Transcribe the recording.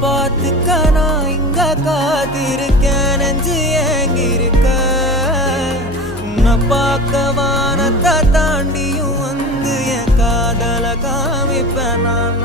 பார்த்துக்க நான் இங்க காத்திருக்கேன் நெஞ்சு ஏங்கிருக்க உன்னை பார்க்க வானத்தை தாண்டியும் வந்து என் காதல காமிப்பேன் நான்